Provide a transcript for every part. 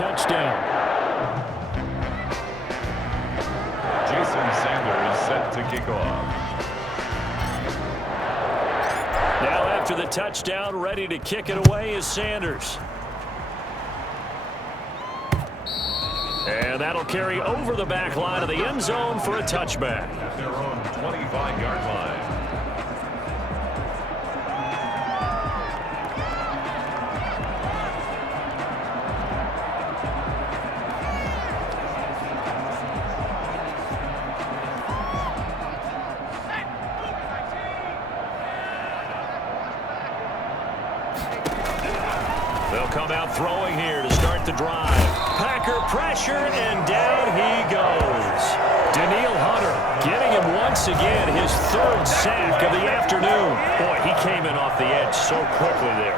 touchdown. Jason Sanders set to kick off. Now after the touchdown, ready to kick it away is Sanders. And that'll carry over the back line of the end zone for a touchback. At their own 25-yard line. They'll come out throwing here to start the drive. Packer pressure, and down he goes. Daniil Hunter getting him once again, his third sack of the afternoon. Boy, he came in off the edge so quickly there.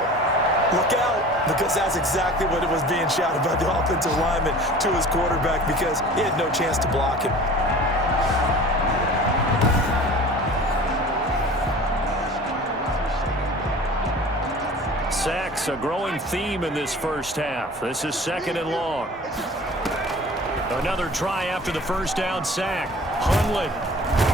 Look out, because that's exactly what it was being shouted by the offensive lineman to his quarterback, because he had no chance to block him. Sacks, a growing theme in this first half. This is 2nd and long. Another try after the first down sack. Hundley.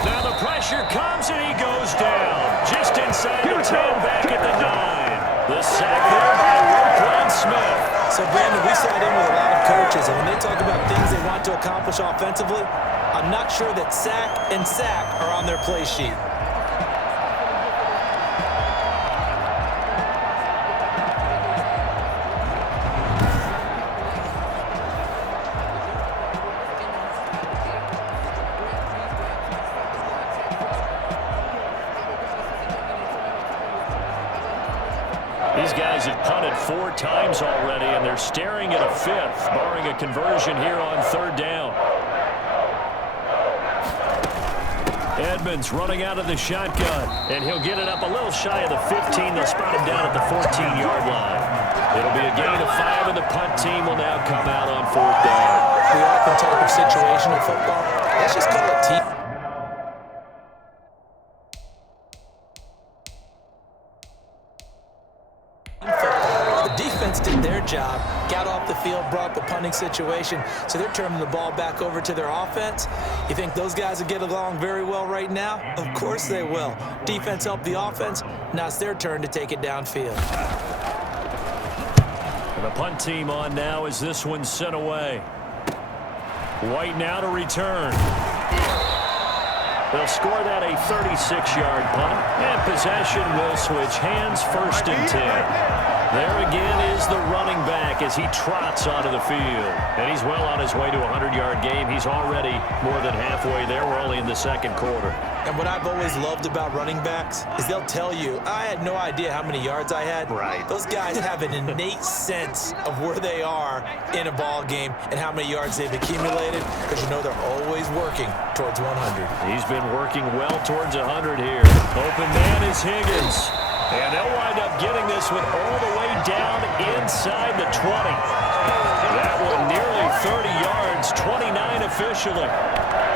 Now the pressure comes and he goes down. Just inside the 10, back at the 9. The sack there by Roquan Smith. So, Brandon, we sat in with a lot of coaches, and when they talk about things they want to accomplish offensively, I'm not sure that sack and sack are on their play sheet. These guys have punted 4 times already, and they're staring at a 5th, barring a conversion here on 3rd down. Edmonds running out of the shotgun, and he'll get it up a little shy of the 15. They'll spot him down at the 14-yard line. It'll be a gain of 5, and the punt team will now come out on 4th down. We often talk of situational football. Let's just call it team. Did their job, got off the field, brought the punting situation, so they're turning the ball back over to their offense. You think those guys will get along very well right now? Of course they will. Defense helped the offense. Now it's their turn to take it downfield. And the punt team on now as this one's sent away. White now to return. They'll score that a 36-yard punt, and possession will switch hands, 1st and 10. There again is the running back as he trots onto the field. And he's well on his way to a 100-yard game. He's already more than halfway there. We're only in the 2nd quarter. And what I've always loved about running backs is they'll tell you, I had no idea how many yards I had. Right. Those guys have an innate sense of where they are in a ball game and how many yards they've accumulated, because you know they're always working towards 100. He's been working well towards 100 here. Open man is Higgins. And they'll wind up getting this one all the way down inside the 20. That one nearly 30 yards, 29 officially.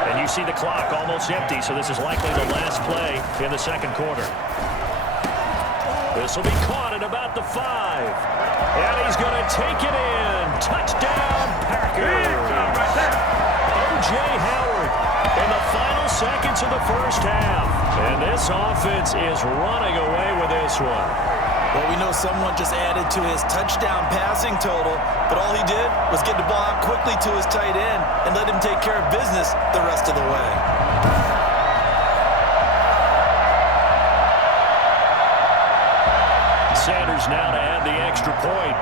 And you see the clock almost empty, so this is likely the last play in the 2nd quarter. This will be caught at about the 5. And he's going to take it in. Touchdown, Packers. O.J. Howard in the final seconds of the first half. And this offense is running away with this one. Well, we know someone just added to his touchdown passing total, but all he did was get the ball out quickly to his tight end and let him take care of business the rest of the way. Sanders now to add the extra point.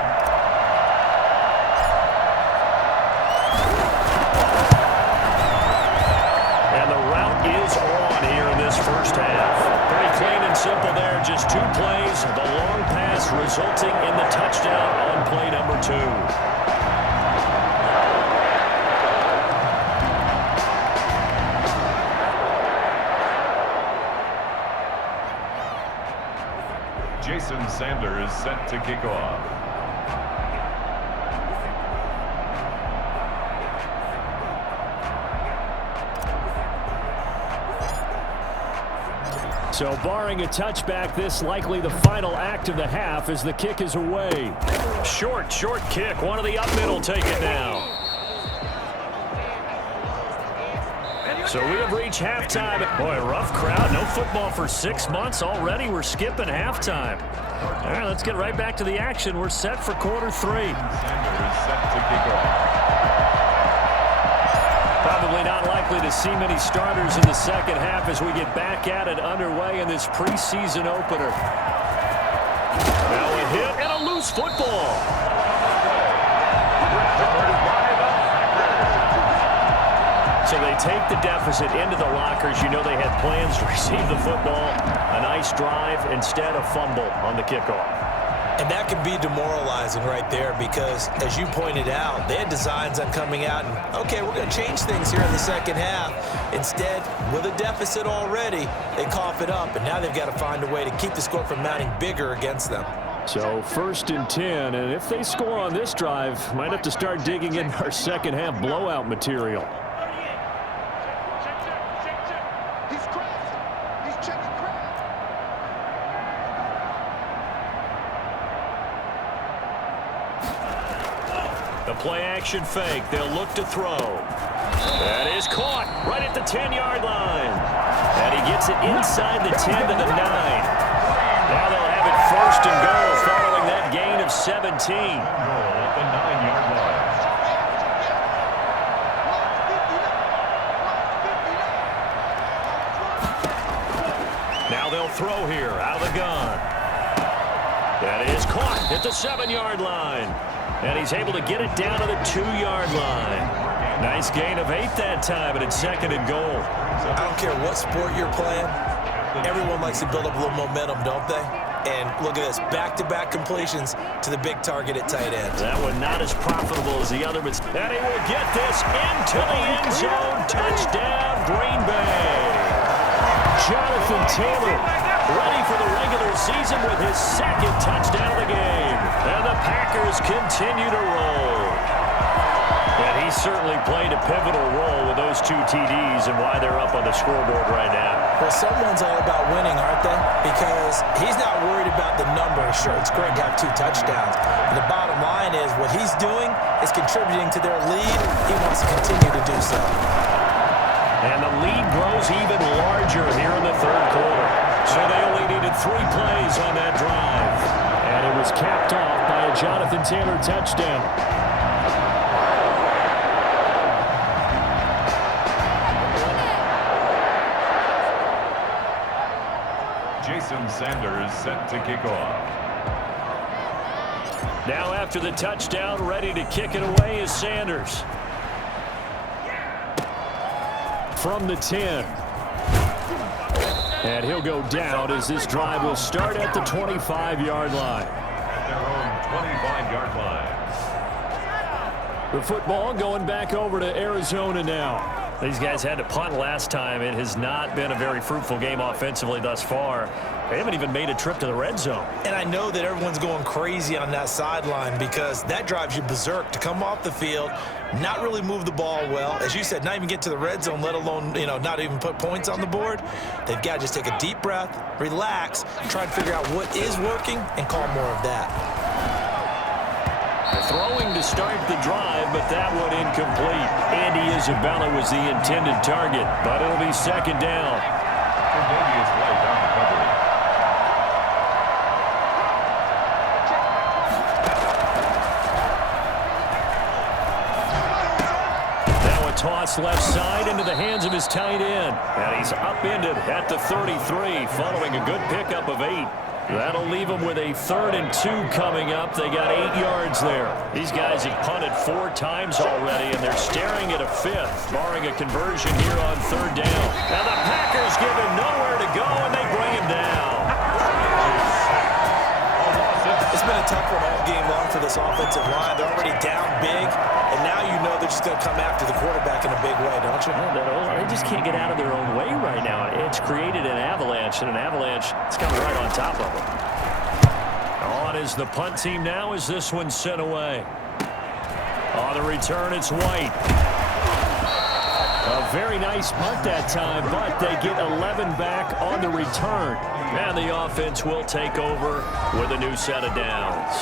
And the route is on here in this first half. Pretty clean and simple there. Just 2 plays. The long pass resulting in the touchdown on play number 2. Jason Sanders set to kick off. So barring a touchback, this likely the final act of the half as the kick is away. Short kick. One of the up middle take it now. So we have reached halftime. Boy, rough crowd. No football for 6 months. Already we're skipping halftime. All right, let's get right back to the action. We're set for quarter 3. Sanders set to kick off. Probably not likely to see many starters in the second half as we get back at it underway in this preseason opener. Now a hit and a loose football. So they take the deficit into the lockers. You know they had plans to receive the football. A nice drive, instead a fumble on the kickoff. And that can be demoralizing right there because, as you pointed out, they had designs on coming out and, okay, we're going to change things here in the second half. Instead, with a deficit already, they cough it up, and now they've got to find a way to keep the score from mounting bigger against them. So 1st and 10, and if they score on this drive, might have to start digging in our second half blowout material. The play-action fake. They'll look to throw. That is caught right at the 10-yard line. And he gets it inside the 10 to the 9. Now they'll have it 1st and goal following that gain of 17. Goal at the 9-yard line. Now they'll throw here out of the gun. That is caught at the 7-yard line. And he's able to get it down to the 2-yard line. Nice gain of 8 that time, and it's 2nd and goal. I don't care what sport you're playing. Everyone likes to build up a little momentum, don't they? And look at this, back-to-back completions to the big target at tight end. That one not as profitable as the other, but and he will get this into the end zone. Touchdown, Green Bay. Jonathan Taylor ready for the regular season with his 2nd touchdown of the game. And the Packers continue to roll. And he certainly played a pivotal role with those 2 TDs and why they're up on the scoreboard right now. Well, someone's all about winning, aren't they? Because he's not worried about the number. Sure, it's great to have 2 touchdowns. And the bottom line is what he's doing is contributing to their lead. He wants to continue to do so. And the lead grows even larger here in the 3rd quarter. So they only needed 3 plays on that drive. And it was capped off by a Jonathan Taylor touchdown. Jason Sanders set to kick off. Now after the touchdown, ready to kick it away is Sanders. From the 10. And he'll go down as this drive will start at the 25-yard line. At their own 25-yard line. The football going back over to Arizona now. These guys had to punt last time. It has not been a very fruitful game offensively thus far. They haven't even made a trip to the red zone. And I know that everyone's going crazy on that sideline because that drives you berserk to come off the field, not really move the ball well. As you said, not even get to the red zone, let alone, not even put points on the board. They've got to just take a deep breath, relax, try and figure out what is working and call more of that. Throwing to start the drive, but that one incomplete. Andy Isabella was the intended target, but it'll be 2nd down. Tre'Davious White on the cover. Now a toss left side into the hands of his tight end. And he's upended at the 33 following a good pickup of 8. That'll leave them with a 3rd and 2 coming up. They got 8 yards there. These guys have punted 4 times already, and they're staring at a 5th, barring a conversion here on 3rd down. Now the Packers give him nowhere to go, and they bring him down. It's been a tough one all game long for this offensive line. They're already down big, and now you know they're just going to come after the quarterback in a big way, don't you? They just can't get out of their own way right now. It's created an avalanche, and an avalanche is coming right on top of them. On is the punt team now as this one's sent away. On the return, it's White. A Very nice punt that time, but they get 11 back on the return. And the offense will take over with a new set of downs.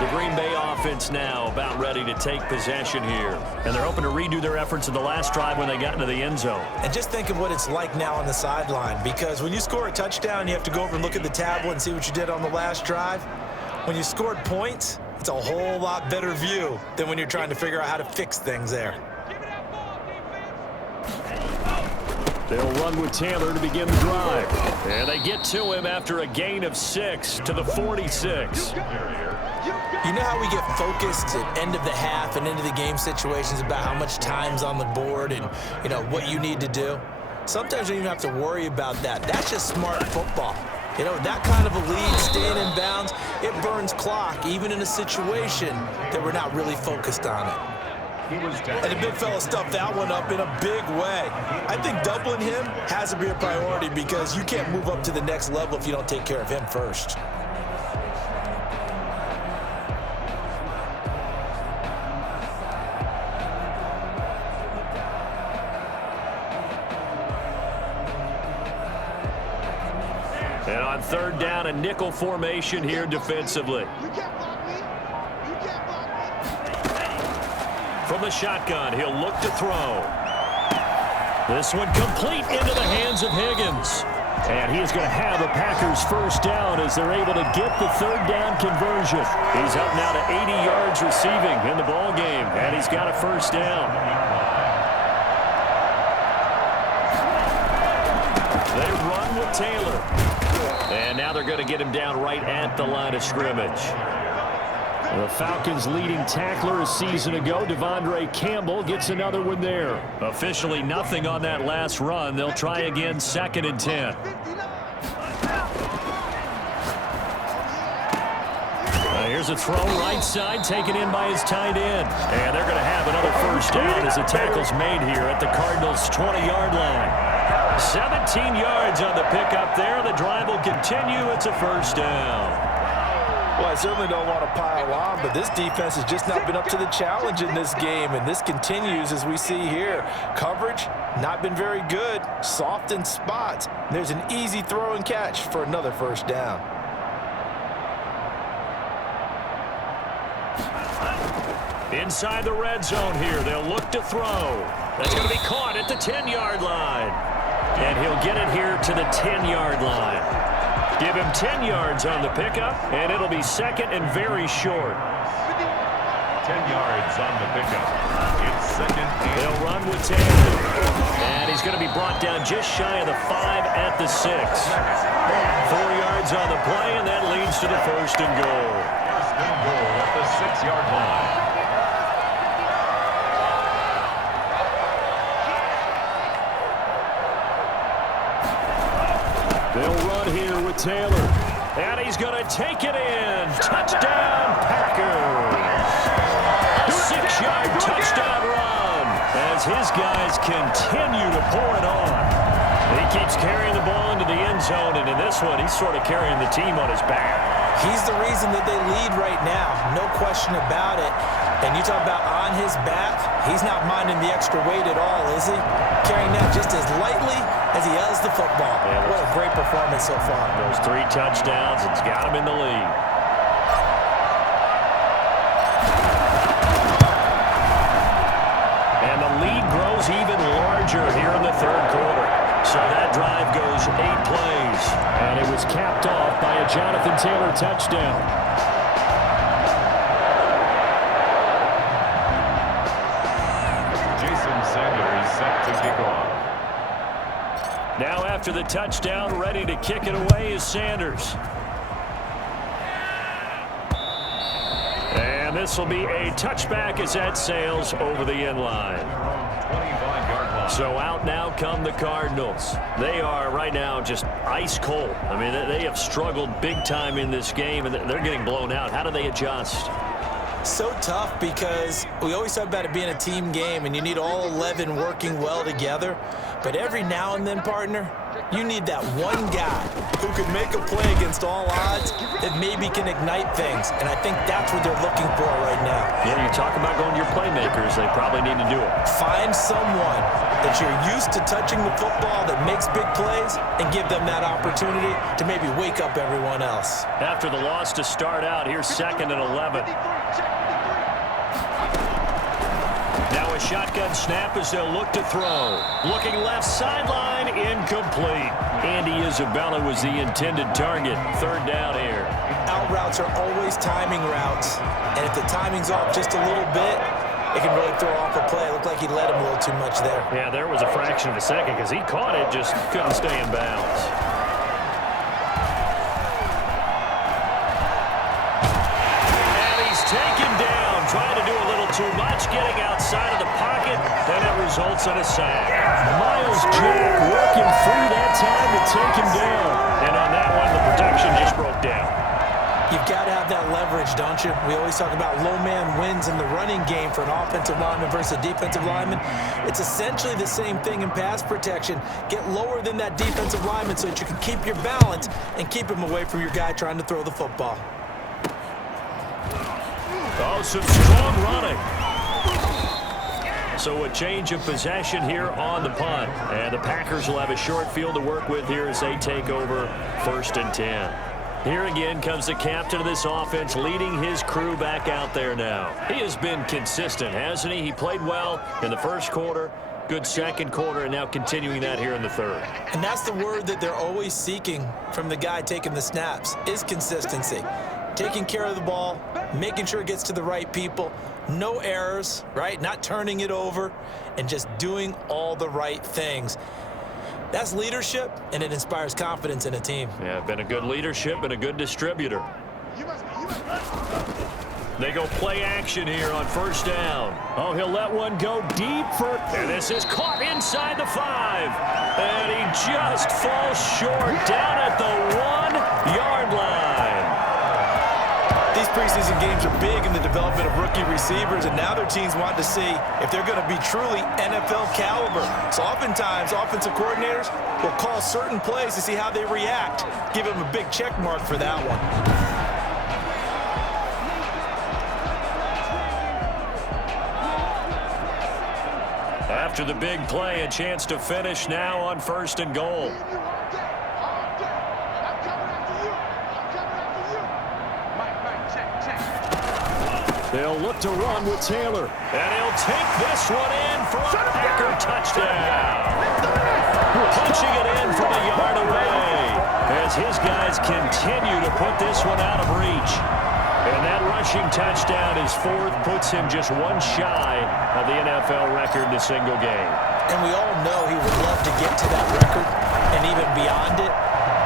The Green Bay offense now about ready to take possession here. And they're hoping to redo their efforts in the last drive when they got into the end zone. And just think of what it's like now on the sideline, because when you score a touchdown, you have to go over and look at the tablet and see what you did on the last drive. When you scored points, it's a whole lot better view than when you're trying to figure out how to fix things there. They'll run with Taylor to begin the drive. And they get to him after a gain of 6 to the 46. You know how we get focused at end of the half and into the game situations about how much time's on the board and, you know, what you need to do? Sometimes you don't even have to worry about that. That's just smart football. You know, that kind of a lead, staying in bounds, it burns clock, even in a situation that we're not really focused on it. And the big fella stuffed that one up in a big way. I think doubling him has to be a priority because you can't move up to the next level if you don't take care of him first. And on third down, a nickel formation here defensively. From the shotgun, he'll look to throw. This one complete into the hands of Higgins. And he is going to have the Packers first down as they're able to get the third down conversion. He's up now to 80 yards receiving in the ball game, and he's got a first down. They run with Taylor. And now they're going to get him down right at the line of scrimmage. The Falcons' leading tackler a season ago, Devondre Campbell, gets another one there. Officially nothing on that last run. They'll try again, 2nd and 10. Here's a throw right side, taken in by his tight end. And they're going to have another first down as the tackle's made here at the Cardinals' 20-yard line. 17 yards on the pickup there. The drive will continue. It's a first down. Well, I certainly don't want to pile on, but this defense has just not been up to the challenge in this game, and this continues as we see here. Coverage, not been very good, soft in spots. There's an easy throw and catch for another first down. Inside the red zone here, they'll look to throw. That's going to be caught at the 10-yard line. And he'll get it here to the 10-yard line. Give him 10 yards on the pickup, and it'll be 2nd and very short. 10 yards on the pickup. It's 2nd and... They'll run with Taylor. And he's going to be brought down just shy of the 5 at the 6. 4 yards on the play, and that leads to the 1st and goal. 1st and goal at the 6-yard line. They'll run here with Taylor. And he's going to take it in. Touchdown, Packers. 6-yard touchdown run as his guys continue to pour it on. He keeps carrying the ball into the end zone, and in this one, he's sort of carrying the team on his back. He's the reason that they lead right now, no question about it. And you talk about on his back, he's not minding the extra weight at all, is he? Carrying that just as lightly as he has the football. Yeah, what a great performance so far. Those 3 touchdowns, it's got him in the lead. And the lead grows even larger here in the 3rd quarter. So that drive goes 8 plays. And it was capped off by a Jonathan Taylor touchdown. Now after the touchdown, ready to kick it away is Sanders. And this will be a touchback as that sails over the end line. So out now come the Cardinals. They are right now just ice cold. I mean, they have struggled big time in this game, and they're getting blown out. How do they adjust? So tough because we always talk about it being a team game and you need all 11 working well together. But every now and then, partner, You need that one guy who can make a play against all odds that maybe can ignite things, and I think that's what they're looking for right now. Yeah, you talk about going to your playmakers. They probably need to do it. Find someone that you're used to touching the football that makes big plays and give them that opportunity to maybe wake up everyone else. After the loss to start out, here's 2nd and 11. Now a shotgun snap as they'll look to throw. Looking left sideline, incomplete. Andy Isabella was the intended target. 3rd down here. Out routes are always timing routes, and if the timing's off just a little bit, it can really throw off a play. It looked like he led him a little too much there. Yeah, there was a fraction of a second because he caught it, just couldn't stay in bounds. And he's taken down, trying to do a little too much, getting outside of the pocket, and it results in a sack. Miles Jack working through that time to take him down. And on that one, the protection just broke down. You've got to have that leverage, don't you? We always talk about low man wins in the running game for an offensive lineman versus a defensive lineman. It's essentially the same thing in pass protection. Get lower than that defensive lineman so that you can keep your balance and keep him away from your guy trying to throw the football. Oh, some strong running. So a change of possession here on the punt. And the Packers will have a short field to work with here as they take over 1st and 10. Here again comes the captain of this offense, leading his crew back out there now. He has been consistent, hasn't he? He played well in the 1st quarter, good 2nd quarter, and now continuing that here in the 3rd. And that's the word that they're always seeking from the guy taking the snaps, is consistency. Taking care of the ball, making sure it gets to the right people, no errors, right? Not turning it over, and just doing all the right things. That's leadership, and it inspires confidence in a team. Yeah, been a good leadership and a good distributor. They go play action here on 1st down. Oh, he'll let one go deep for, and this is caught inside the 5. And he just falls short down at the 1-yard line. These preseason games are big in the development of rookie receivers, and now their teams want to see if they're going to be truly NFL caliber. So oftentimes, offensive coordinators will call certain plays to see how they react. Give them a big check mark for that one. After the big play, a chance to finish now on 1st and goal. They'll look to run with Taylor. And he'll take this one in for a Packer touchdown. Punching it in from a yard away as his guys continue to put this one out of reach. And that rushing touchdown is 4th, puts him just one shy of the NFL record in a single game. And we all know he would love to get to that record and even beyond it,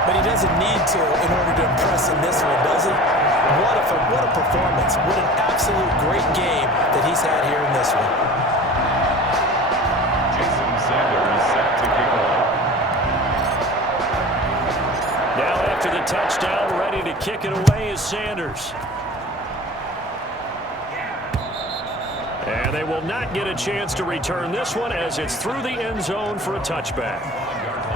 but he doesn't need to in order to impress in this one, does he? What a performance. What an absolute great game that he's had here in this one. Jason Sanders set to kick off. Now after the touchdown, ready to kick it away is Sanders. And they will not get a chance to return this one as it's through the end zone for a touchback.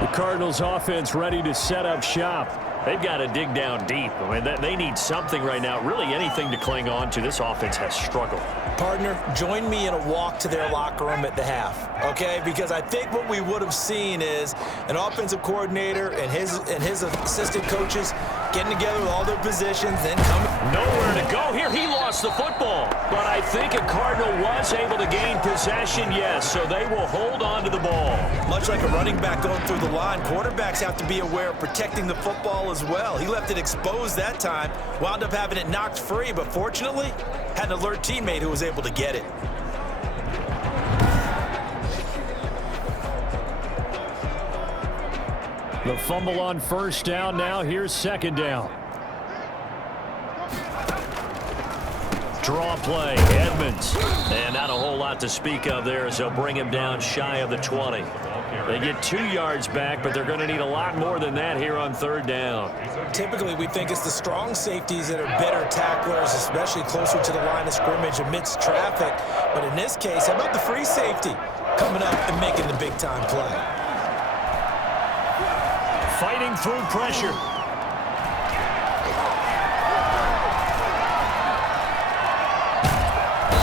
The Cardinals offense ready to set up shop. They've got to dig down deep. I mean, they need something right now, really anything to cling on to. This offense has struggled. Partner, join me in a walk to their locker room at the half, okay? Because I think what we would have seen is an offensive coordinator and his assistant coaches getting together with all their positions, then coming. Nowhere to go here. He lost the football. But I think a Cardinal was able to gain possession, yes, so they will hold on to the ball. Much like a running back going through the line, quarterbacks have to be aware of protecting the football as well. He left it exposed that time, wound up having it knocked free, but fortunately, had an alert teammate who was able to get it. The fumble on 1st down. Now here's 2nd down. Draw play, Edmonds. And not a whole lot to speak of there as they'll bring him down shy of the 20. They get 2 yards back, but they're going to need a lot more than that here on 3rd down. Typically, we think it's the strong safeties that are better tacklers, especially closer to the line of scrimmage amidst traffic. But in this case, how about the free safety coming up and making the big-time play? fighting through pressure.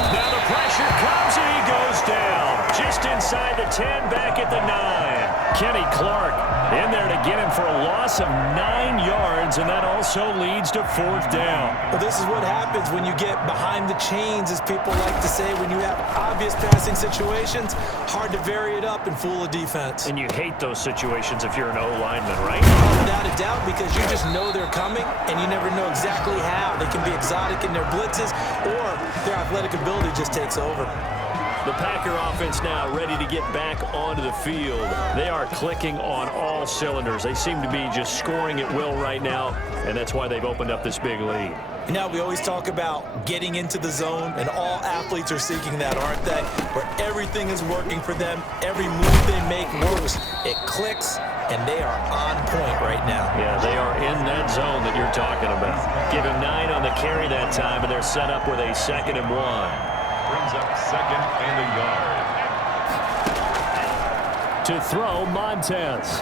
Now the pressure comes and he goes down. Just inside the 10, back at the 9. Kenny Clark in there to get him for a loss of 9 yards, and that also leads to 4th down. Well, this is what happens when you get behind the chains, as people like to say. When you have obvious passing situations, hard to vary it up and fool a defense. And you hate those situations if you're an O-lineman, right? Without a doubt, because you just know they're coming, and you never know exactly how. They can be exotic in their blitzes, or their athletic ability just takes over. The Packer offense now ready to get back onto the field. They are clicking on all cylinders. They seem to be just scoring at will right now, and that's why they've opened up this big lead. Now, we always talk about getting into the zone, and all athletes are seeking that, aren't they? Where everything is working for them. Every move they make works. It clicks, and they are on point right now. Yeah, they are in that zone that you're talking about. Give him 9 on the carry that time, and they're set up with a 2nd and 1. Brings up 2nd and a yard. To throw, Montez.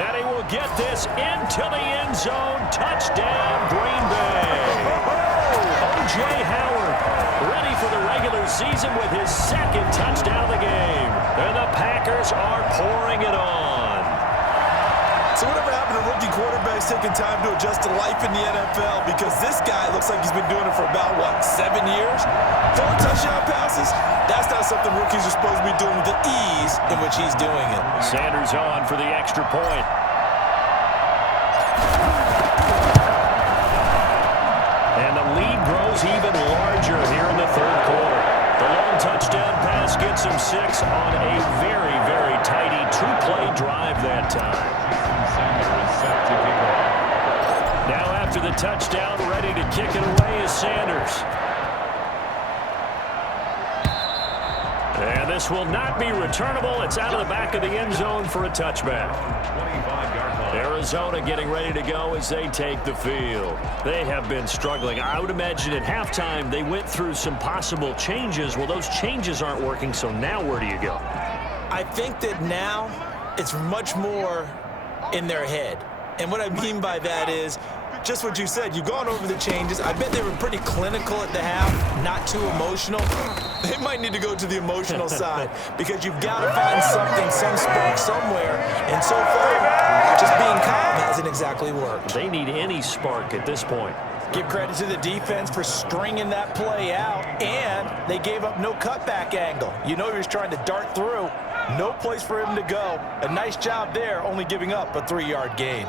And he will get this into the end zone. Touchdown, Green Bay. O.J. Howard ready for the regular season with his 2nd touchdown of the game. And the Packers are pouring it on. So whatever happened to rookie quarterbacks taking time to adjust to life in the NFL? Because this guy looks like he's been doing it for about, 7 years? 4 touchdown passes? That's not something rookies are supposed to be doing with the ease in which he's doing it. Sanders on for the extra point. And the lead grows even larger here in the 3rd quarter. The long touchdown pass gets him 6 on a very, very tidy 2-play drive that time. Now after the touchdown, ready to kick it away is Sanders. And this will not be returnable. It's out of the back of the end zone for a touchback. 25-yard line. Arizona getting ready to go as they take the field. They have been struggling. I would imagine at halftime they went through some possible changes. Well, those changes aren't working, so now where do you go? I think that now it's much more in their head. And what I mean by that is just what you said. You've gone over the changes. I bet they were pretty clinical at the half, not too emotional. They might need to go to the emotional side because you've got to find something, some spark somewhere. And so far, just being calm hasn't exactly worked. They need any spark at this point. Give credit to the defense for stringing that play out, and they gave up no cutback angle. You know he was trying to dart through. No place for him to go. A nice job there, only giving up a 3-yard gain.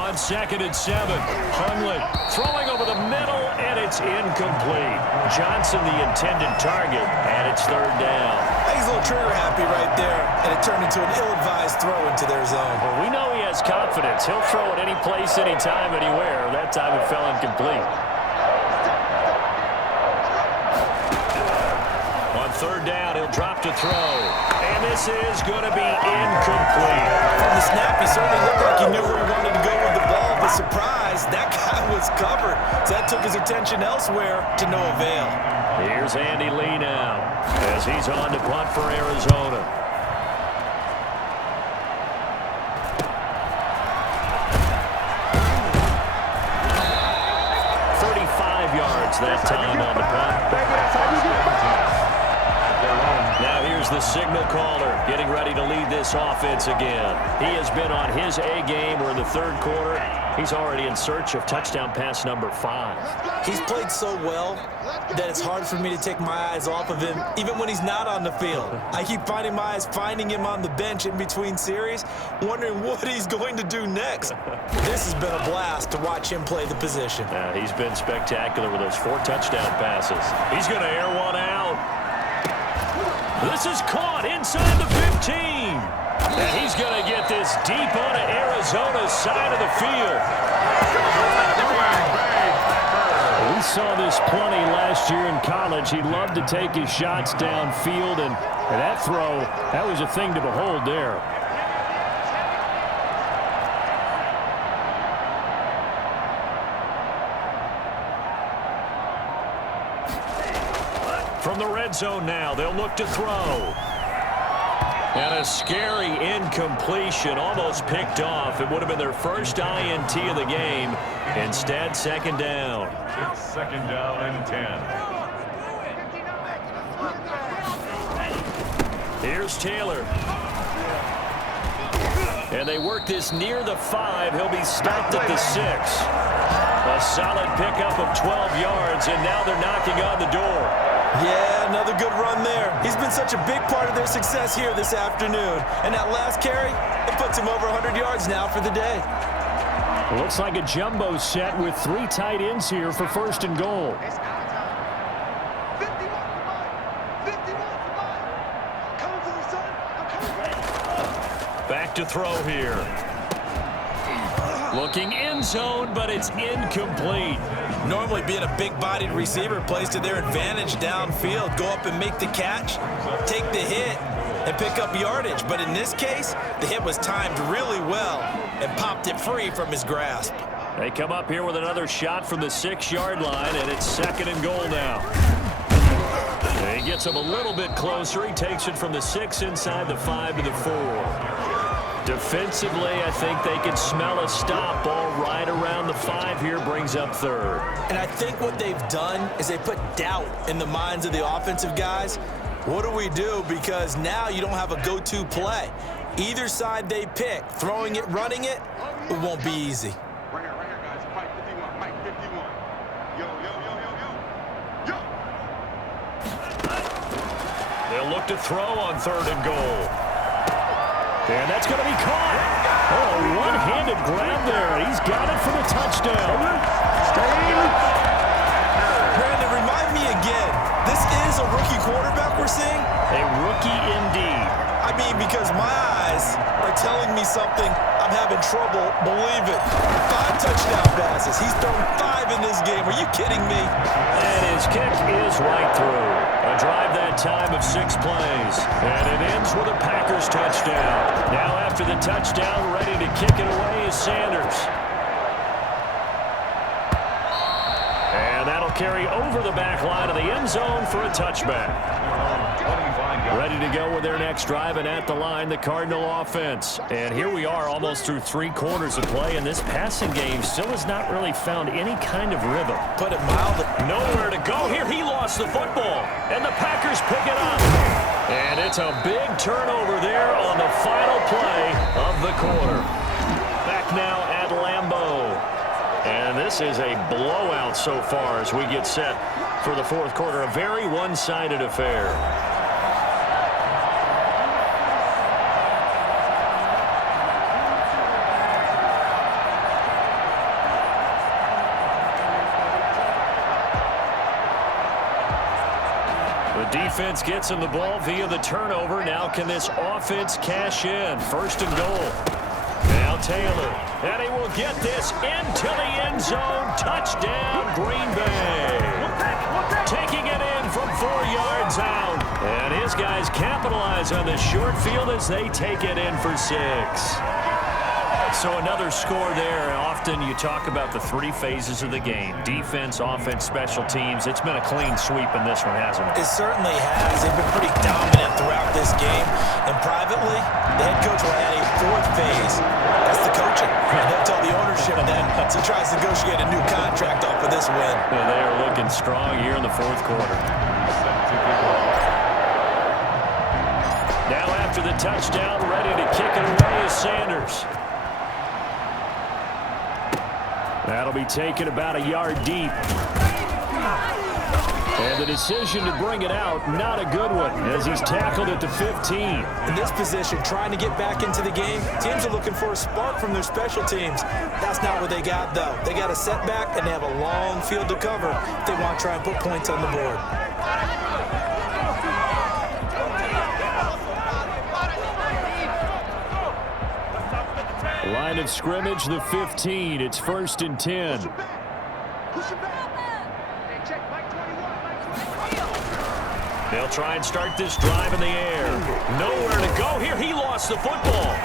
On 2nd and 7, Hundley throwing over the middle, and it's incomplete. Johnson the intended target, and it's 3rd down. He's a little trigger happy right there, and it turned into an ill-advised throw into their zone. Well, we know he has confidence. He'll throw it any place, anytime, anywhere. That time it fell incomplete. On 3rd down, he'll drop to throw. And this is going to be incomplete. From the snap, he certainly looked like he knew where he wanted to go with the ball, but surprise, that guy was covered. So that took his attention elsewhere to no avail. Here's Andy Lee now as he's on to punt for Arizona. That time on the punt. Now here's the signal caller getting ready to lead this offense again. He has been on his A game. We're in the 3rd quarter. He's already in search of touchdown pass number 5. He's played so well that it's hard for me to take my eyes off of him, even when he's not on the field. I keep finding my eyes finding him on the bench in between series, wondering what he's going to do next. This has been a blast to watch him play the position. He's been spectacular with those 4 touchdown passes. He's going to air one out. This is caught inside the 15. And he's going to get this deep onto Arizona's side of the field. We saw this plenty last year in college. He loved to take his shots downfield, and that throw, that was a thing to behold there. From the red zone now, they'll look to throw. And a scary incompletion, almost picked off. It would have been their first INT of the game. Instead, second down. It's second down and 10. Here's Taylor. And they work this near the 5. He'll be stopped at the 6. A solid pickup of 12 yards, and now they're knocking on the door. Yeah, another good run there. He's been such a big part of their success here this afternoon. And that last carry, it puts him over 100 yards now for the day. Looks like a jumbo set with 3 tight ends here for first and goal. Back to throw here. Looking end zone, but it's incomplete. Normally being a big-bodied receiver plays to their advantage downfield. Go up and make the catch, take the hit, and pick up yardage. But in this case, the hit was timed really well and popped it free from his grasp. They come up here with another shot from the 6-yard line, and it's second and goal now. And he gets him a little bit closer. He takes it from the 6 inside the 5 to the 4. Defensively, I think they can smell a stop. Ball right around the 5 here, brings up third. And I think what they've done is they put doubt in the minds of the offensive guys. What do we do? Because now you don't have a go-to play. Either side they pick, throwing it, running it, it won't be easy. Right here, guys. Mike 51, Mike 51. Yo, yo, yo, yo, yo, yo. They'll look to throw on third and goal. And that's going to be caught. Oh, one-handed grab there. He's got it for the touchdown. Brandon, remind me again, this is a rookie quarterback we're seeing? A rookie indeed. I mean, because my eyes are telling me something, I'm having trouble believing. 5 touchdown passes. He's thrown 5 in this game. Are you kidding me? And his kick is right through. A drive that time of 6 plays. And it ends with a Packers touchdown. Now after the touchdown, ready to kick it away is Sanders. And that'll carry over the back line of the end zone for a touchback. Ready to go with their next drive, and at the line, the Cardinal offense. And here we are almost through 3 quarters of play, and this passing game still has not really found any kind of rhythm. Put it mildly. Nowhere to go here. He lost the football, and the Packers pick it up. And it's a big turnover there on the final play of the quarter. Back now at Lambeau. And this is a blowout so far as we get set for the fourth quarter. A very one-sided affair. Defense gets him the ball via the turnover. Now can this offense cash in? First and goal. Now Taylor. And he will get this into the end zone. Touchdown, Green Bay. Taking it in from 4 yards out. And his guys capitalize on the short field as they take it in for 6. So another score there. Often you talk about the 3 phases of the game. Defense, offense, special teams. It's been a clean sweep in this one, hasn't it? It certainly has. They've been pretty dominant throughout this game. And privately, the head coach will add a 4th phase. That's the coaching. And he'll tell the ownership then as he tries to negotiate a new contract off of this win. Well, they are looking strong here in the 4th quarter. Now after the touchdown, ready to kick it away is Sanders. That'll be taken about a yard deep. And the decision to bring it out, not a good one, as he's tackled at the 15. In this position, trying to get back into the game, teams are looking for a spark from their special teams. That's not what they got, though. They got a setback, and they have a long field to cover if they want to try and put points on the board. Line of scrimmage, the 15. It's first and 10. They'll try and start this drive in the air. Nowhere to go here. He lost the football.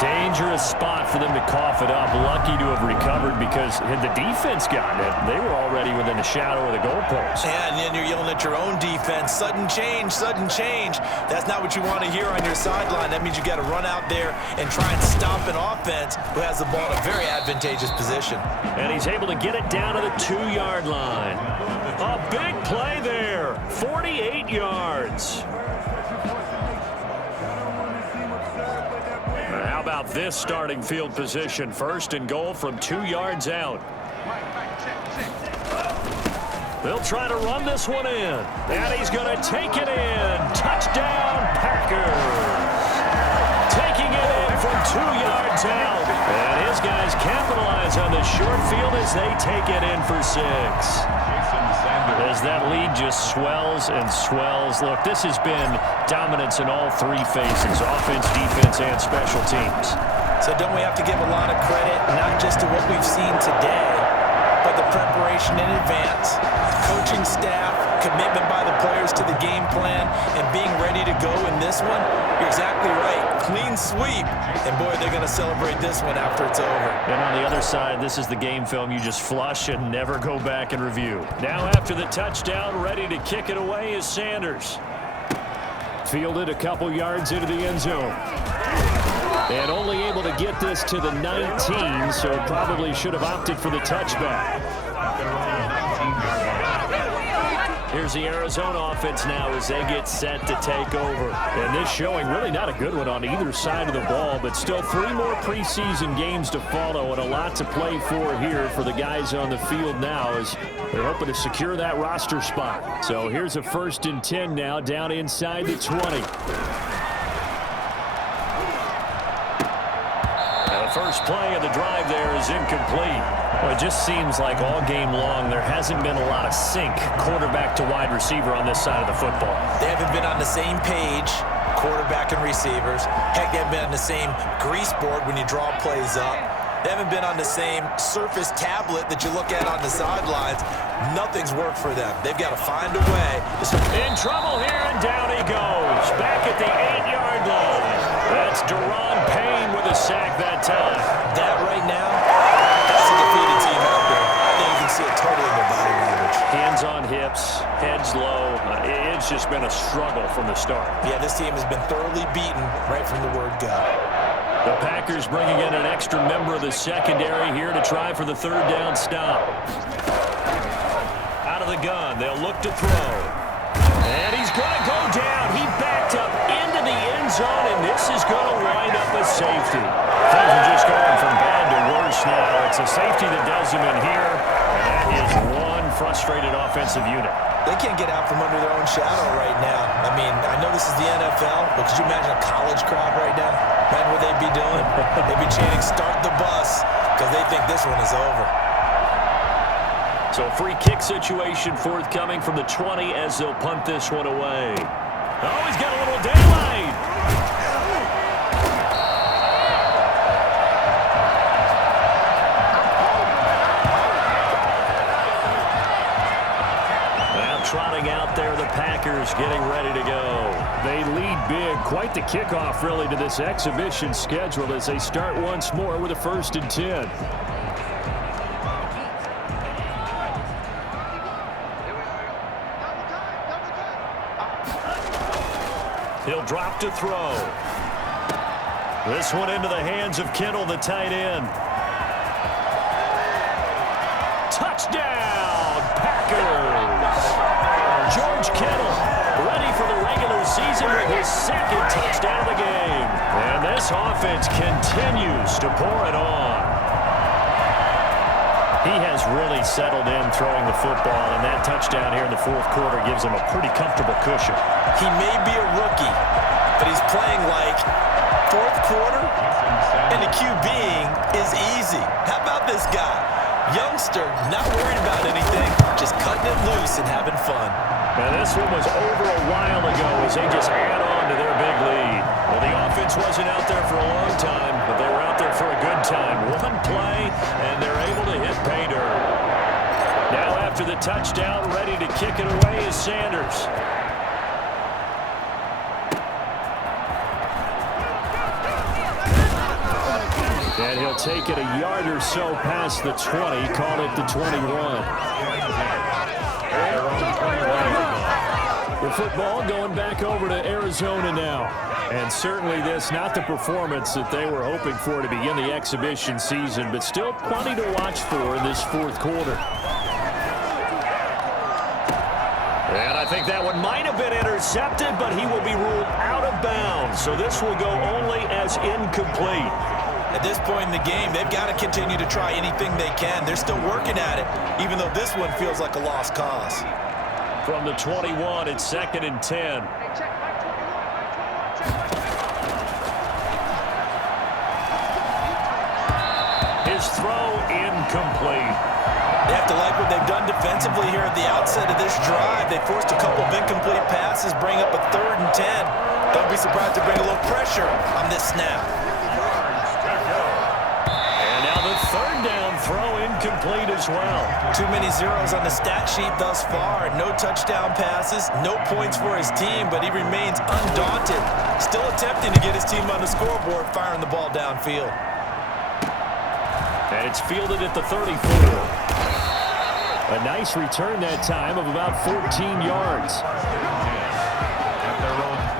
Dangerous spot enough for them to cough it up. Lucky to have recovered because had the defense gotten it, they were already within the shadow of the goalpost. And then you're yelling at your own defense, sudden change, sudden change. That's not what you want to hear on your sideline. That means you got to run out there and try and stop an offense who has the ball in a very advantageous position. And he's able to get it down to the 2-yard line. A big play there, 48 yards. How about this starting field position? 1st and goal from 2 yards out. They'll try to run this one in. And he's going to take it in. Touchdown, Packers. Taking it in from 2 yards out. And his guys capitalize on the short field as they take it in for 6. As that lead just swells and swells. Look, this has been dominance in all 3 phases, offense, defense, and special teams. So don't we have to give a lot of credit, not just to what we've seen today, but the preparation in advance, coaching staff, commitment by the players to the game plan, and being ready to go in this one? You're exactly right. Clean sweep. And, boy, they're going to celebrate this one after it's over. And on the other side, this is the game film you just flush and never go back and review. Now after the touchdown, ready to kick it away is Sanders. Fielded a couple yards into the end zone. And only able to get this to the 19, so probably should have opted for the touchback. Here's the Arizona offense now as they get set to take over. And this showing really not a good one on either side of the ball, but still 3 more preseason games to follow and a lot to play for here for the guys on the field now as they're hoping to secure that roster spot. So here's a 1st and 10 now down inside the 20. First play of the drive there is incomplete. Well, it just seems like all game long there hasn't been a lot of sync quarterback to wide receiver on this side of the football. They haven't been on the same page, quarterback and receivers. Heck, they haven't been on the same grease board when you draw plays up. They haven't been on the same surface tablet that you look at on the sidelines. Nothing's worked for them. They've got to find a way. In trouble here, and down he goes. Back at the 8-yard line. That's Deron Payne with a sack that time. That right now, that's a defeated team out there. I think you can see it totally in their body language. Hands on hips, heads low. It's just been a struggle from the start. Yeah, this team has been thoroughly beaten right from the word go. The Packers bringing in an extra member of the secondary here to try for the 3rd down stop. Out of the gun, they'll look to throw. And he's going to go down. He backed up into the end zone, and this is going to wind up a safety. Things are just going from bad to worse now. It's a safety that does him in here, and that is one frustrated offensive unit. They can't get out from under their own shadow right now. I mean, I know this is the NFL, but could you imagine a college crowd right now? Imagine what they'd be doing. They'd be chanting, "Start the bus," because they think this one is over. So a free kick situation forthcoming from the 20 as they'll punt this one away. Oh, he's got a little daylight. Now trotting out there, the Packers getting ready to go. They lead big. Quite the kickoff, really, to this exhibition schedule as they start once more with a 1st and 10. He'll drop to throw. This one into the hands of Kittle, the tight end. Touchdown, Packers! George Kittle ready for the regular season with his 2nd touchdown of the game. And this offense continues to pour it on. He has really settled in throwing the football, and that touchdown here in the 4th quarter gives him a pretty comfortable cushion. He may be a rookie, but he's playing like 4th quarter, and the QBing is easy. How about this guy? Youngster, not worried about anything, just cutting it loose and having fun. Now this one was over a while ago as they just add on to their big lead. Well, the offense wasn't out there for a long time, but they were out there for a good time. One play, and they're able to hit pay dirt. Now after the touchdown, ready to kick it away is Sanders. And he'll take it a yard or so past the 20, call it the 21. The football going back over to Arizona now. And certainly this, not the performance that they were hoping for to begin the exhibition season, but still plenty to watch for in this fourth quarter. And I think that one might have been intercepted, but he will be ruled out of bounds. So this will go only as incomplete. At this point in the game, they've got to continue to try anything they can. They're still working at it, even though this one feels like a lost cause. From the 21, it's 2nd and 10. His throw incomplete. They have to like what they've done defensively here at the outset of this drive. They forced a couple of incomplete passes, bring up a 3rd and 10. Don't be surprised to bring a little pressure on this snap. And now the 3rd down throw incomplete as well. Too many zeros on the stat sheet thus far. No touchdown passes, no points for his team, but he remains undaunted. Still attempting to get his team on the scoreboard, firing the ball downfield. And it's fielded at the 34. A nice return that time of about 14 yards.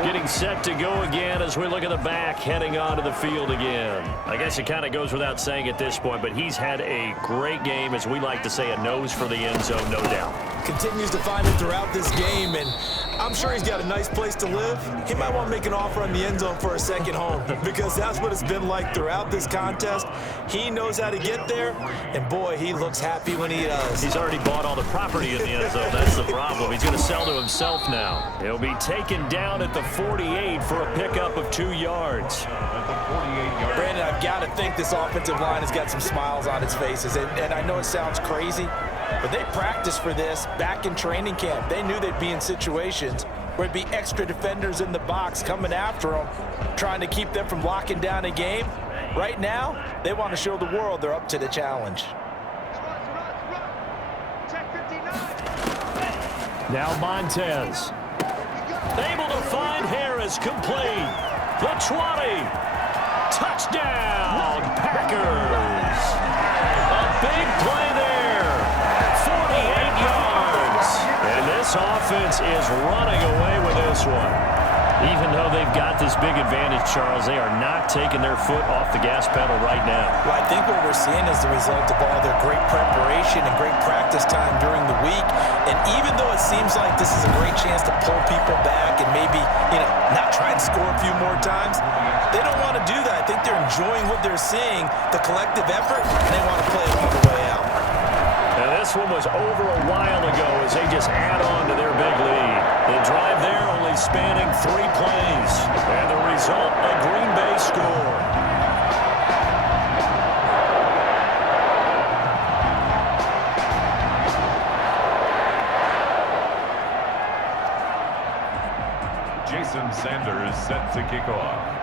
Getting set to go again as we look at the back, heading onto the field again. I guess it kind of goes without saying at this point, but he's had a great game, as we like to say, a nose for the end zone, no doubt. Continues to find it throughout this game, and I'm sure he's got a nice place to live. He might want to make an offer on the end zone for a second home, because that's what it's been like throughout this contest. He knows how to get there, and boy, he looks happy when he does. He's already bought all the property in the end zone. That's the problem. He's going to sell to himself now. He'll be taken down at the 48 for a pickup of 2 yards. Brandon, I've got to think this offensive line has got some smiles on its faces, and I know it sounds crazy, but they practiced for this back in training camp. They knew they'd be in situations where it'd be extra defenders in the box coming after them, trying to keep them from locking down a game. Right now, they want to show the world they're up to the challenge. Now Montez. Able to find Harris, complete. The 20. Touchdown, Packers. A big play there. 48 yards. And this offense is running away with this one. Even though they've got this big advantage, Charles, they are not taking their foot off the gas pedal right now. Well, I think what we're seeing is the result of all their great preparation and great practice time during the week. And even though it seems like this is a great chance to pull people back and maybe, not try and score a few more times, they don't want to do that. I think they're enjoying what they're seeing, the collective effort, and they want to play it all the way out. Now, this one was over a while ago as they just add on to their big lead. The drive there only spanning 3 plays. And the result, a Green Bay score. Jason Sanders set to kick off.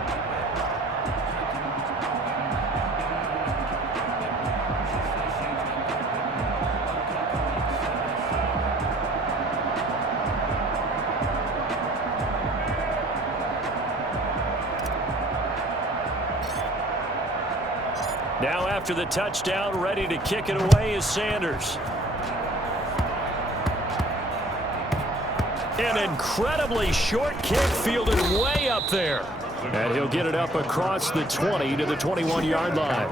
Now after the touchdown, ready to kick it away is Sanders. An incredibly short kick fielded way up there. And he'll get it up across the 20 to the 21-yard line.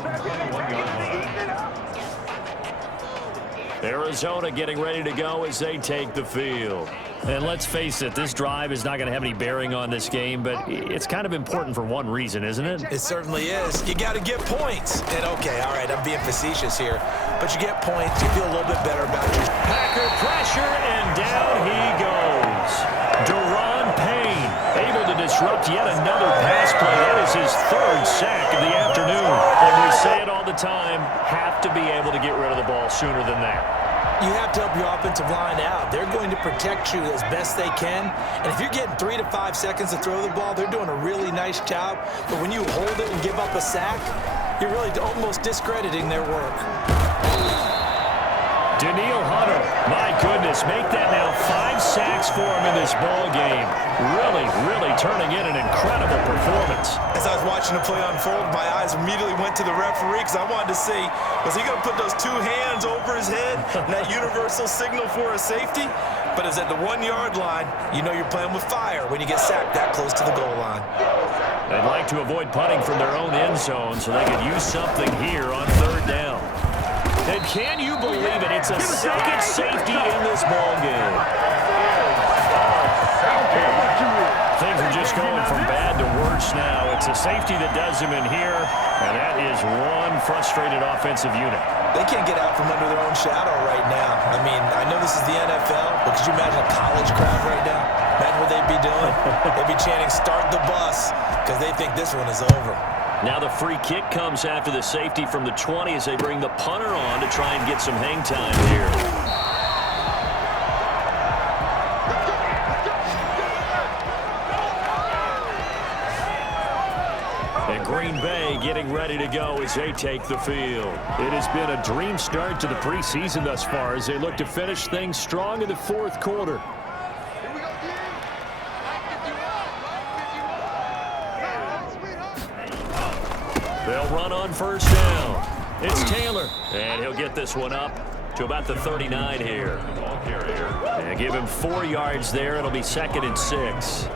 Arizona getting ready to go as they take the field. And let's face it, this drive is not going to have any bearing on this game, but it's kind of important for one reason, isn't it? It certainly is. You got to get points. And okay, all right, I'm being facetious here, but you get points, you feel a little bit better about your... Packer pressure, and down he goes. Deron Payne able to disrupt yet another pass play. That is his 3rd sack of the afternoon. And we say it all the time, have to be able to get rid of the ball sooner than that. You have to help your offensive line out. They're going to protect you as best they can. And if you're getting 3 to 5 seconds to throw the ball, they're doing a really nice job. But when you hold it and give up a sack, you're really almost discrediting their work. Danielle Hunter, my goodness. Make that now 5 sacks for him in this ball game. Really turning in an incredible performance. As I was watching the play unfold, my eyes immediately went to the referee because I wanted to see, was he going to put those 2 hands over his head and that universal signal for a safety? But it's at the 1-yard line. You know you're playing with fire when you get sacked that close to the goal line. They'd like to avoid punting from their own end zone so they could use something here on 3rd down. And can you believe it? It's a second safety in this ball game. Things are just going from bad to worse now. It's a safety that does him in here, and that is one frustrated offensive unit. They can't get out from under their own shadow right now. I mean, I know this is the NFL, but could you imagine a college crowd right now? Imagine what they'd be doing. They'd be chanting, "Start the bus," because they think this one is over. Now the free kick comes after the safety from the 20 as they bring the punter on to try and get some hang time here. And Green Bay getting ready to go as they take the field. It has been a dream start to the preseason thus far as they look to finish things strong in the 4th quarter. They'll run on 1st down. It's Taylor, and he'll get this one up to about the 39 here. And give him 4 yards there. It'll be 2nd and 6.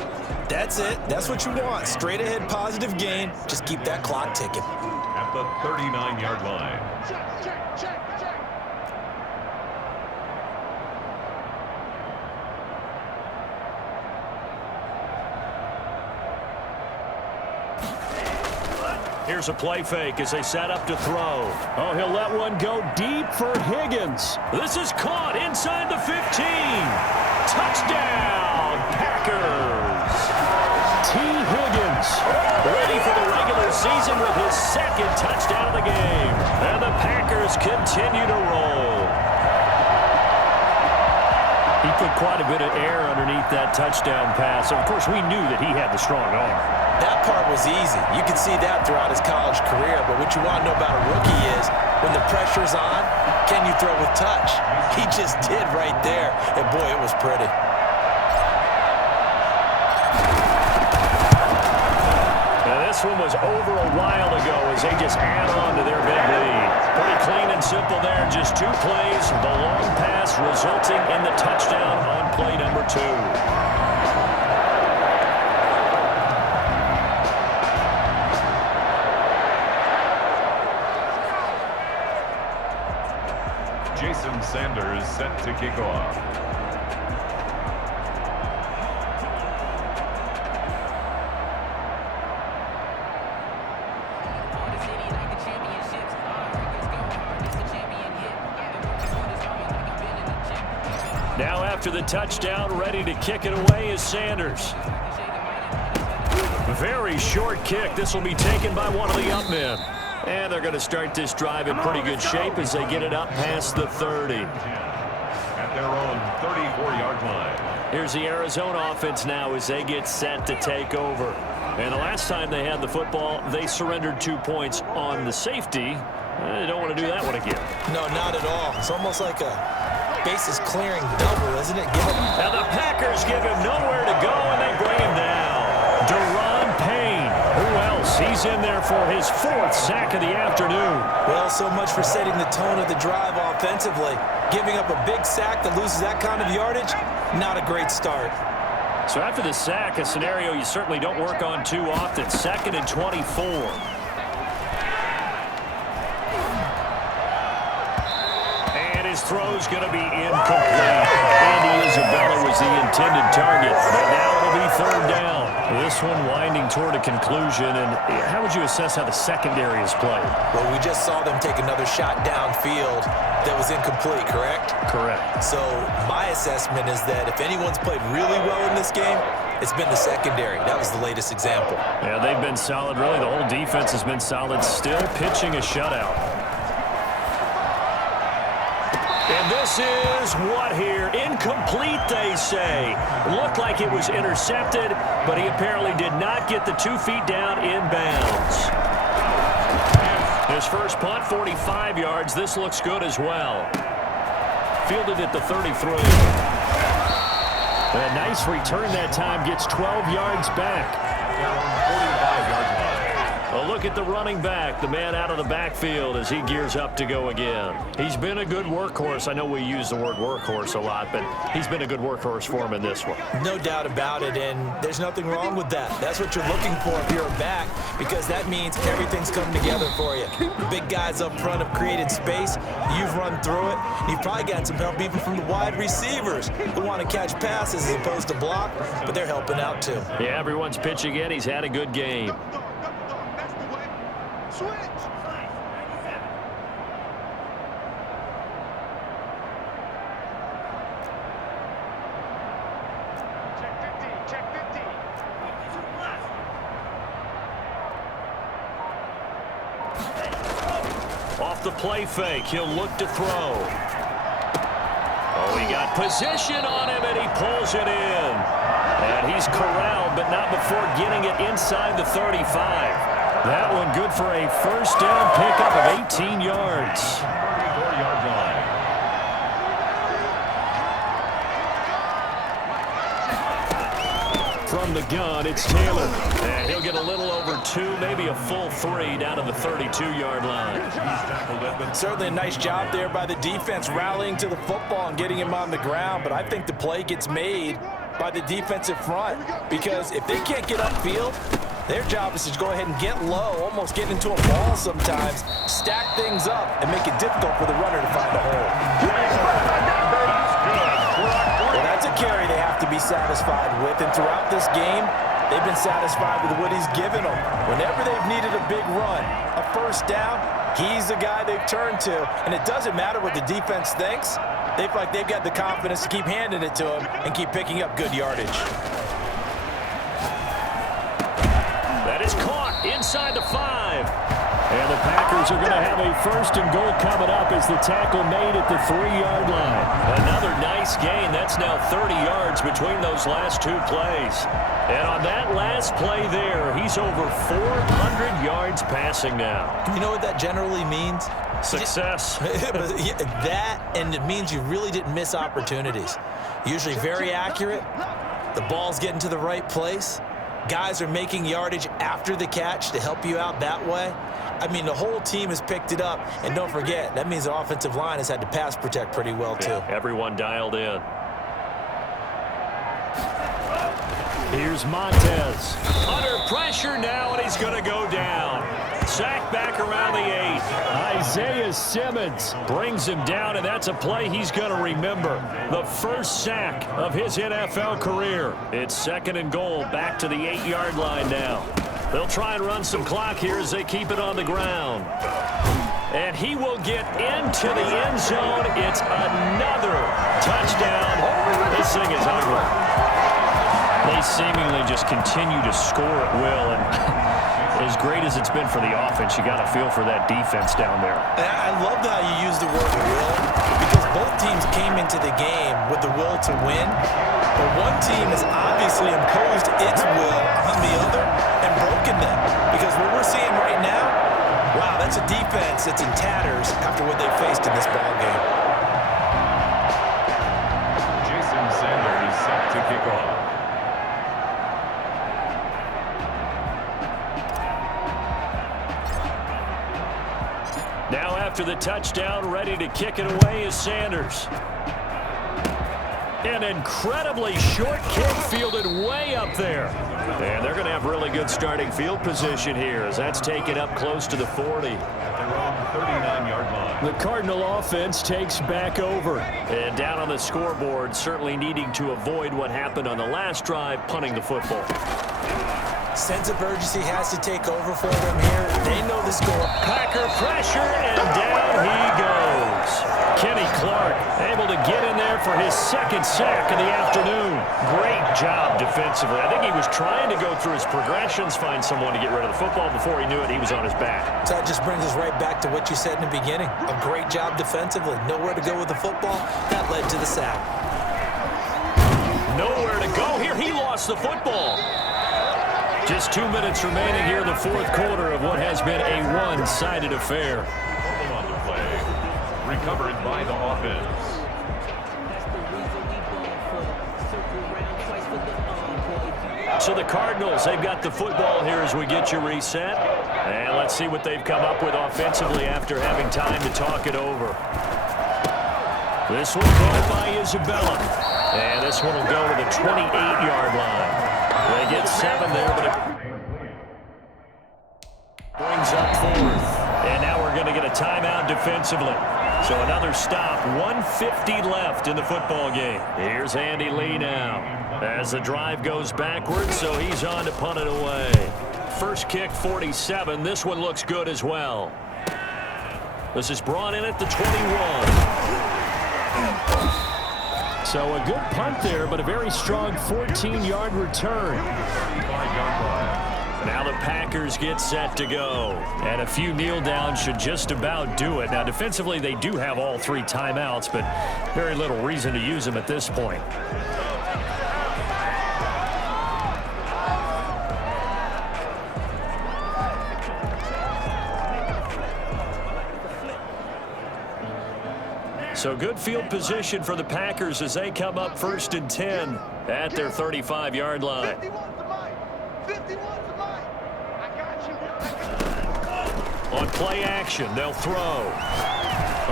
That's it. That's what you want. Straight ahead positive gain. Just keep that clock ticking. At the 39-yard line. Here's a play fake as they set up to throw. Oh, he'll let one go deep for Higgins. This is caught inside the 15. Touchdown, Packers. T. Higgins ready for the regular season with his 2nd touchdown of the game. And the Packers continue to roll. He put quite a bit of air underneath that touchdown pass. Of course, we knew that he had the strong arm. That part was easy. You can see that throughout his college career. But what you want to know about a rookie is when the pressure's on, can you throw with touch? He just did right there. And, boy, it was pretty. Now, this one was over a while ago as they just add on to their big lead. Pretty clean and simple there. Just 2 plays. The long pass resulting in the touchdown on play number 2. Jason Sanders set to kick off. Now after the touchdown, ready to kick it away is Sanders. Very short kick. This will be taken by one of the up men. And they're going to start this drive in pretty good shape as they get it up past the 30. At their own 34-yard line. Here's the Arizona offense now as they get set to take over. And the last time they had the football, they surrendered 2 points on the safety. They don't want to do that one again. No, not at all. It's almost like a bases clearing double, isn't it? And the Packers give him nowhere to go, and they bring him down. Deron Payne. Who else? He's in there for his 4th sack of the afternoon. Well, so much for setting the tone of the drive offensively. Giving up a big sack that loses that kind of yardage, not a great start. So after the sack, a scenario you certainly don't work on too often. 2nd and 24. And his throw's going to be incomplete. Andy Isabella was the intended target. But now it'll be 3rd down. This one winding toward a conclusion. And how would you assess how the secondary is played? Well, we just saw them take another shot downfield that was incomplete, correct? Correct. So my assessment is that if anyone's played really well in this game, it's been the secondary. That was the latest example. Yeah, they've been solid. Really, the whole defense has been solid. Still pitching a shutout. And this is what here? Incomplete, they say. Looked like it was intercepted, but he apparently did not get the 2 feet down in bounds. His first punt, 45 yards. This looks good as well. fielded at the 33. A nice return that time, gets 12 yards back. 45-yard line. A look at the running back, the man out of the backfield as he gears up to go again. He's been a good workhorse. I know we use the word workhorse a lot, but he's been a good workhorse for him in this one. No doubt about it, and there's nothing wrong with that. That's what you're looking for if you're a back, because that means everything's coming together for you. The big guys up front have created space. You've run through it. You've probably gotten some help even from the wide receivers who want to catch passes as opposed to block, but they're helping out too. Yeah, everyone's pitching in. He's had a good game. That's the way. Switch. Check 50. Off the play fake, he'll look to throw. Oh, he got position on him, and he pulls it in. And he's corralled, but not before getting it inside the 35. That one good for a first down pickup of 18 yards. 34-yard line. From the gun, it's Taylor. And he'll get a little over 2, maybe a full 3 down to the 32-yard line. Certainly a nice job there by the defense rallying to the football and getting him on the ground, but I think the play gets made by the defensive front, because if they can't get upfield, their job is to go ahead and get low, almost get into a ball sometimes, stack things up, and make it difficult for the runner to find a hole. Well, that's a carry they have to be satisfied with, and throughout this game, they've been satisfied with what he's given them. Whenever they've needed a big run, a first down, he's the guy they've turned to, and it doesn't matter what the defense thinks. They feel like they've got the confidence to keep handing it to him and keep picking up good yardage. That is caught inside the 5. And the Packers are going to have a first and goal coming up as the tackle made at the 3-yard line. Another nice gain. That's now 30 yards between those last 2 plays. And on that last play there, he's over 400 yards passing now. You know what that generally means? Success. That, and it means you really didn't miss opportunities. Usually very accurate. The ball's getting to the right place. Guys are making yardage after the catch to help you out that way. I mean, the whole team has picked it up. And don't forget, that means the offensive line has had to pass protect pretty well, too. Yeah, everyone dialed in. Here's Montez. Under pressure now, and he's going to go down. Sack back around the 8. Isaiah Simmons brings him down, and that's a play he's going to remember. The first sack of his NFL career. It's second and goal, back to the 8-yard line now. They'll try and run some clock here as they keep it on the ground. And he will get into the end zone. It's another touchdown. This thing is ugly. They seemingly just continue to score at will, and as great as it's been for the offense, you got to feel for that defense down there. I love how you use the word will, because both teams came into the game with the will to win, but one team has obviously imposed its will on the other and broken them, because what we're seeing right now, wow, that's a defense that's in tatters after what they faced in this ballgame. Jason Sanders set to kick off. Now after the touchdown, ready to kick it away is Sanders. An incredibly short kick fielded way up there. And they're going to have really good starting field position here as that's taken up close to the 40. At their own 39-yard line. The Cardinal offense takes back over. And down on the scoreboard, certainly needing to avoid what happened on the last drive, punting the football. Sense of urgency has to take over for them here. They know the score. Packer pressure, and down he goes. Kenny Clark able to get in there for his second sack of the afternoon. Great job defensively. I think he was trying to go through his progressions, find someone to get rid of the football. Before he knew it, he was on his back. So that just brings us right back to what you said in the beginning. A great job defensively. Nowhere to go with the football. That led to the sack. Nowhere to go here. He lost the football. Just 2 minutes remaining here in the fourth quarter of what has been a one-sided affair. Fumble on the play. Recovered by the offense. So the Cardinals, they've got the football here as we get you reset. And let's see what they've come up with offensively after having time to talk it over. This one caught by Isabella. And this one will go to the 28-yard line. They get 7 there, but it brings up 4th. And now we're going to get a timeout defensively. So another stop, 1:50 left in the football game. Here's Andy Lee now as the drive goes backwards, so he's on to punt it away. First kick, 47. This one looks good as well. This is brought in at the 21. So a good punt there, but a very strong 14-yard return. Now the Packers get set to go. And a few kneel downs should just about do it. Now defensively they do have all 3 timeouts, but very little reason to use them at this point. So good field position for the Packers as they come up 1st and 10 at their 35-yard line. 51 to Mike. I got you. On play action, they'll throw.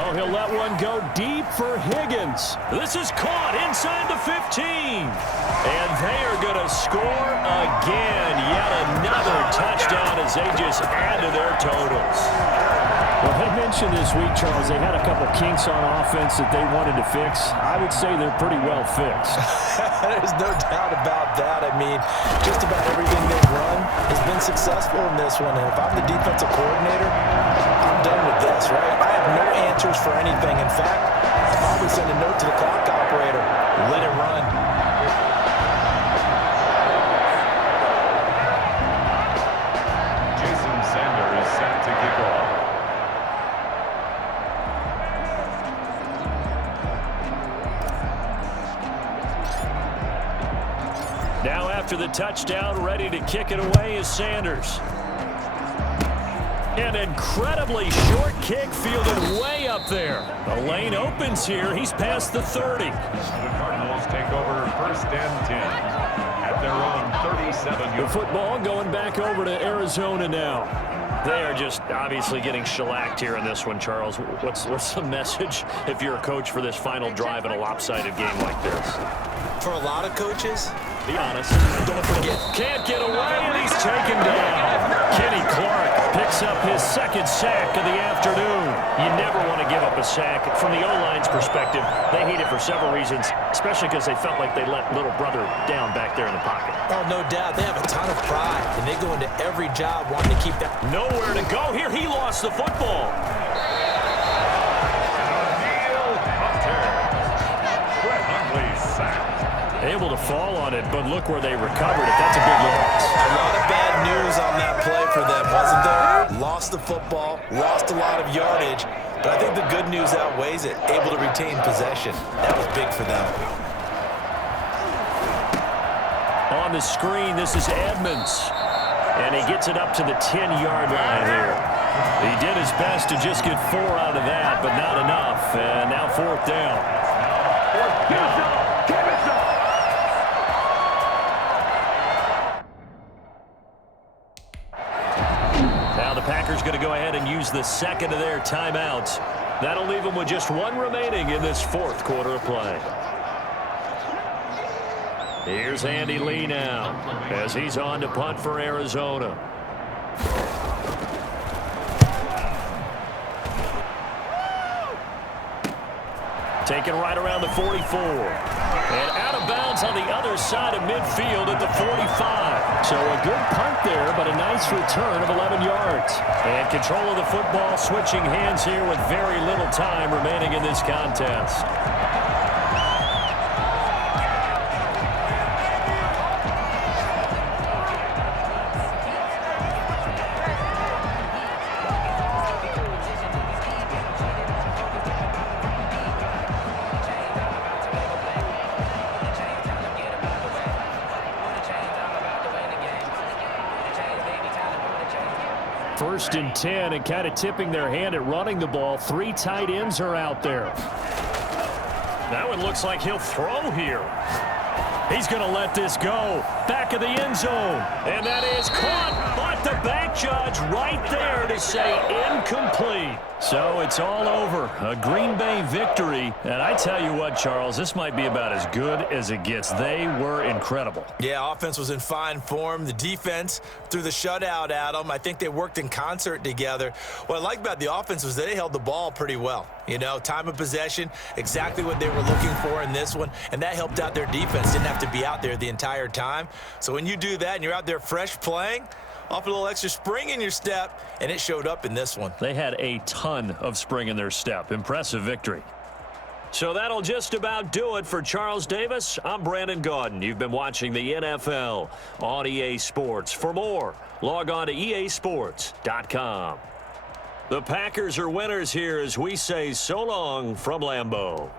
Oh, he'll let one go deep for Higgins. This is caught inside the 15. And they are going to score again. Yet another touchdown as they just add to their totals. Well, they mentioned this week, Charles, they had a couple kinks on offense that they wanted to fix. I would say they're pretty well fixed. There's no doubt about that. I mean, just about everything they've run has been successful in this one. And if I'm the defensive coordinator, I'm done with this, right? I have no answers for anything. In fact, I'll probably send a note to the clock operator. Let it run. Jason Sander is set to kick off. Now after the touchdown, ready to kick it away is Sanders. An incredibly short kick fielded way up there. The lane opens here. He's past the 30. The Cardinals take over 1st and 10 at their own 37. The football going back over to Arizona now. They are just obviously getting shellacked here in this one, Charles. What's the message if you're a coach for this final drive in a lopsided game like this? For a lot of coaches, be honest. don't forget. Can't get away, and he's taken down. Kenny Clark picks up his 2nd sack of the afternoon. You never want to give up a sack. From the O-line's perspective, they hate it for several reasons, especially because they felt like they let little brother down back there in the pocket. Oh, no doubt. They have a ton of pride, and they go into every job wanting to keep that. Nowhere to go here. He lost the football. Able to fall on it, but look where they recovered it. That's a big loss. A lot of bad news on that play for them, wasn't there? Lost the football, lost a lot of yardage, but I think the good news outweighs it. Able to retain possession. That was big for them. On the screen, this is Edmonds. And he gets it up to the 10-yard line here. He did his best to just get 4 out of that, but not enough. And now 4th down. Now the Packers going to go ahead and use the 2nd of their timeouts. That'll leave them with just 1 remaining in this 4th quarter of play. Here's Andy Lee now as he's on to punt for Arizona. Taken right around the 44. And out of bounds on the other side of midfield at the 45. So a good punt there, but a nice return of 11 yards. And control of the football switching hands here with very little time remaining in this contest. First and 10, and kind of tipping their hand at running the ball. 3 tight ends are out there. That one looks like he'll throw here. He's going to let this go. Back of the end zone. And that is caught. But the back judge right there to say incomplete. So it's all over. A Green Bay victory. And I tell you what, Charles, this might be about as good as it gets. They were incredible. Yeah, offense was in fine form. The defense threw the shutout at them. I think they worked in concert together. What I like about the offense was they held the ball pretty well. You know, time of possession, exactly what they were looking for in this one, and that helped out their defense. Didn't have to be out there the entire time. So when you do that and you're out there fresh playing, off a little extra spring in your step, and it showed up in this one. They had a ton of spring in their step. Impressive victory. So that'll just about do it for Charles Davis. I'm Brandon Gaudin. You've been watching the NFL on EA Sports. For more, log on to easports.com. The Packers are winners here as we say so long from Lambeau.